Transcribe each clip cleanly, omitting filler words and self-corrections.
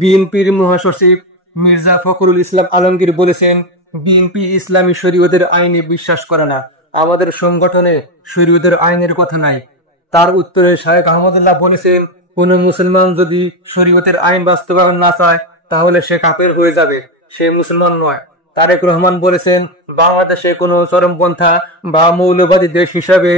বিএনপির মহাসচিব মির্জা ফখরুল ইসলাম আলমগীর বলেছেন, বিএনপি ইসলামী শরীয়তের আইনে বিশ্বাস করে না, আমাদের সংগঠনে শরীয়তের আইনের কথা নাই। তার উত্তরে শায়েখ আহমদুল্লাহ বলেছেন, কোন মুসলমান যদি শরীয়তের আইন বাস্তবায়ন না চায় তাহলে সে কাফের হয়ে যাবে, সে মুসলমান নয়। তারেক রহমান বলেছেন, বাংলাদেশে কোনো চরমপন্থা বা মৌলবাদী দেশ হিসাবে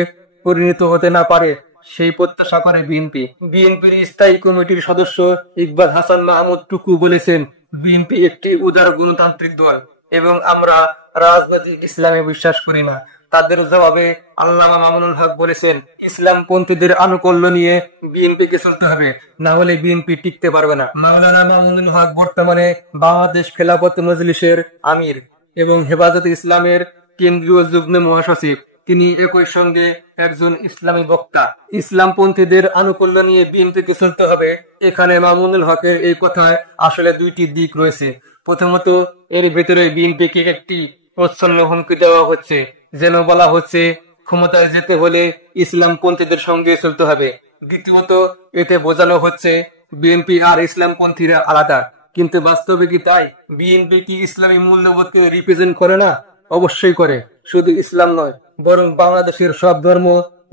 পরিণত হতে না পারে সেই প্রত্যাশা করে বিএনপি। বিএনপির স্থায়ী কমিটির সদস্য ইকবাল হাসান মাহমুদ টুকু বলেছেন, বিএনপি একটি উদার গণতান্ত্রিক দল এবং আমরা রাজনৈতিক ইসলামে বিশ্বাস করি না। তাদের জবাবে আল্লামা মামুনুল হক বলেছেন, ইসলামপন্থীদের আনুকূল্য নিয়ে বিএনপিকে চলতে হবে, না হলে বিএনপি টিকতে পারবে না। মাওলানা মামুনুল হক বর্তমানে বাংলাদেশ খেলাফত মজলিসের আমির এবং হেফাজতে ইসলামের কেন্দ্রীয় যুগ্ম মহাসচিব। তিনি একই সঙ্গে একজন ইসলামী বক্তা। ইসলামপন্থীদের আনুকূল্য নিয়ে বিএনপিকে চলতে হবে, এখানে মামুনুল হকের এই কথায় আসলে দুইটি দিক রয়েছে। প্রথমত, এর ভেতরে বিএনপিকে একটি প্রচ্ছন্ন হুমকি দেওয়া হচ্ছে, যেন বলা হচ্ছে ক্ষমতায় যেতে হলে ইসলামপন্থীদের সঙ্গে চলতে হবে। দ্বিতীয়ত, এতে বোঝানো হচ্ছে বিএনপি আর ইসলামপন্থীরা আলাদা। কিন্তু বাস্তবে কি তাই? বিএনপি কি ইসলামী মূল্যবোধকে রিপ্রেজেন্ট করে না? অবশ্যই করে। শুধু ইসলাম নয়, বরং বাংলাদেশের সব ধর্ম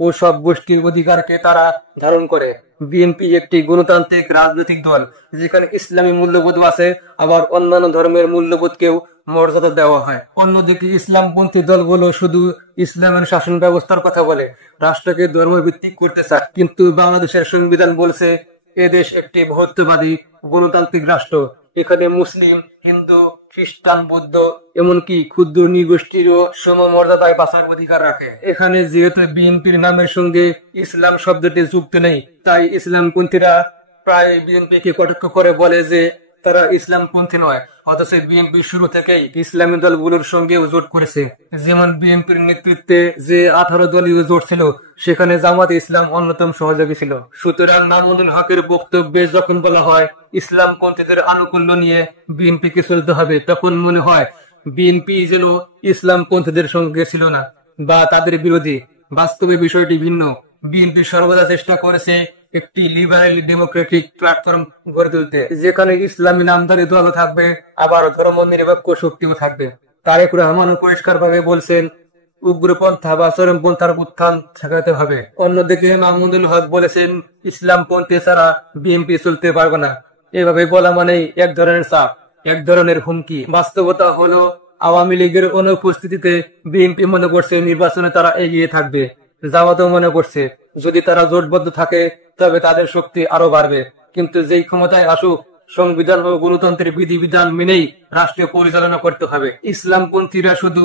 ও সব গোষ্ঠীর অধিকারকে তারা ধারণ করে। বিএনপি একটি গণতান্ত্রিক রাজনৈতিক দল, যেখানে ইসলামী মূল্যবোধ আছে, আবার অন্যান্য ধর্মের মূল্যবোধকেও মর্যাদা দেওয়া হয়। অন্যদিকে ইসলামপন্থী দলগুলো শুধু ইসলামের শাসন ব্যবস্থার কথা বলে, রাষ্ট্রকে ধর্মভিত্তিক করতে চায়। কিন্তু বাংলাদেশের সংবিধান বলছে এদেশ একটি বহুত্ববাদী গণতান্ত্রিক রাষ্ট্র। এখানে মুসলিম, হিন্দু, খ্রিস্টান, বৌদ্ধ, এমনকি ক্ষুদ্র নৃগোষ্ঠীরও সমমর্যাদায় বাঁচার অধিকার রাখে। এখানে যেহেতু বিএনপির নামের সঙ্গে ইসলাম শব্দটি যুক্ত নেই, তাই ইসলামপন্থীরা প্রায় বিএনপিকে কটাক্ষ করে বলে যে তারা ইসলামপন্থী নয়। অথচ বিএনপি শুরু থেকেই ইসলামী দলগুলোর সঙ্গে জোট করেছে। যেমন বিএনপির নেতৃত্বে যে 18 দলীয় জোট ছিল, সেখানে জামাত ইসলাম অন্যতম সহযোগী ছিল। সুতরাং মামুনুল হকের বক্তব্যে যখন বলা হয় ইসলামপন্থীদের আনুকূল্য নিয়ে বিএনপিকে চলতে হবে, তখন মনে হয় বিএনপি যেন ইসলামপন্থীদের সঙ্গে ছিল না বা তাদের বিরোধী। বাস্তবে বিষয়টি ভিন্ন। বিএনপি সর্বদা চেষ্টা করেছে একটি লিবারেল ডেমোক্রেটিক প্ল্যাটফর্ম গড়ে তুলতে, যেখানে ইসলামী নামধারী দলও থাকবে, আবার ধর্ম নিরপেক্ষ শক্তিও থাকবে। তারেক রহমানও পরিষ্কারভাবে বলছেন, উগ্রপন্থা বা চরমপন্থার উত্থান ঠেকাতে হবে। অন্যদিকে মাহমুদুল হক বলেছেন, ইসলামপন্থী ছাড়া বিএনপি চলতে পারবে না। এভাবে বলা মানেই এক ধরনের চাপ, এক ধরনের হুমকি। বাস্তবতা হলো আওয়ামী লীগের অনুপস্থিতিতে বিএনপি মনে করছে নির্বাচনে তারা এগিয়ে থাকবে। জামাতও মনে করছে যদি তারা জোটবদ্ধ থাকে তবে তাদের শক্তি আরো বাড়বে। কিন্তু যেই ক্ষমতায় আসুক, সংবিধান ও গণতন্ত্রের বিধিবিধান মেনেই রাষ্ট্র পরিচালনা করতে হবে। ইসলামপন্থীরা শুধু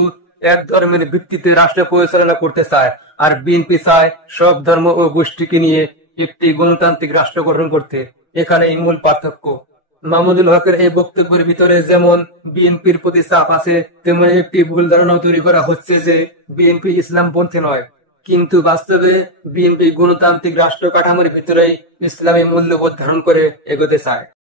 এক ধর্মের ভিত্তিতে রাষ্ট্র পরিচালনা করতে চায়, আর বিএনপি চায় সব ধর্ম ও গোষ্ঠীকে নিয়ে একটি গণতান্ত্রিক রাষ্ট্র গঠন করতে। এখানেই মূল পার্থক্য। মাহমুদুল হকের এই বক্তব্যের ভিতরে যেমন বিএনপির প্রতি চাপ আছে, তেমন একটি ভুল ধারণা তৈরি করা হচ্ছে যে বিএনপি ইসলামপন্থী নয়। কিন্তু বাস্তবে বিএনপি গণতান্ত্রিক রাষ্ট্র কাঠামোর ভিতরেই ইসলামী মূল্যবোধ ধারণ করে এগোতে চায়।